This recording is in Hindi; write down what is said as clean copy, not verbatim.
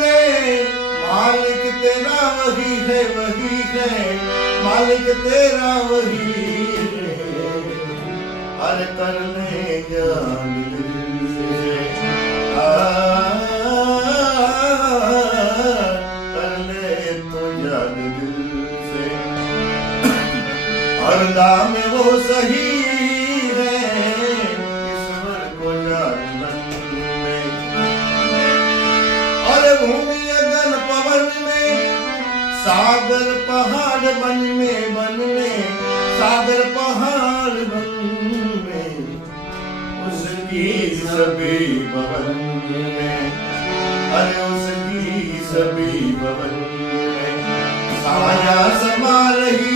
दे, मालिक तेरा वही है, मालिक तेरा वही है। हर कर ले जान दिल से, कर ले तो जान दिल से। हर दाम में वो सही है, ईश्वर को जान मन में। और भूमि अगन पवन में, सागर पहाड़ बन में, सागर पहाड़ बन में, उसकी सभी भवन में, अरे उसकी सभी भवन में साया समा रही